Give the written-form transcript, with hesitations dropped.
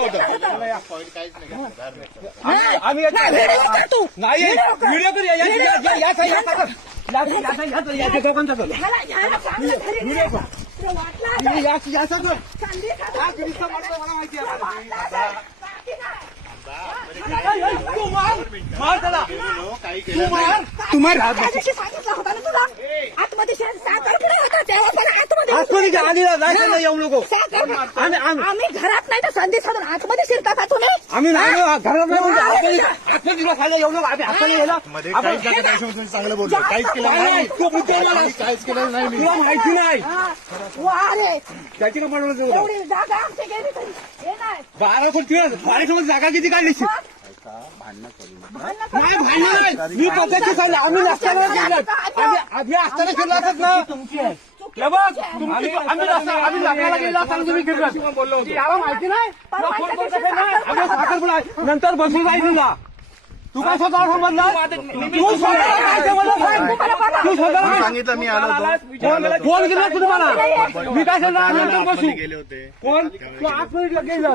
होतं. आम्ही नाही व्हिडिओ करूया याच्या दोघांचा करू. येऊ नको आम्ही घरात नाही तर संधी साधून आतमध्ये शिरता का तुम्ही? आम्ही नाही घरात नाही खाली येऊ नको आम्ही हाताने गेला चांगलं बोललो काहीच केलं नाही काहीच केलं नाही तुला माहिती नाही त्याची एवढी जागा आमची गेली तरी हे नाही 12 जागा किती काढली नाही भांडण मी पद्धती सांगितलं आम्ही नसताना आधी असताना फिरला असत ना आम्ही लग्नाला गेला असताना तुम्ही फिरला बोललो होतो याला माहिती नाही साखरपुडा नंतर बसून जायचं ना तू काय स्वतः समजला तू स्वतः सांगितलं मी आलो फोन केला तुम्हाला मी काय सांगणार नंतर बसू गेले होते कोण तू 8 मिनिट गेला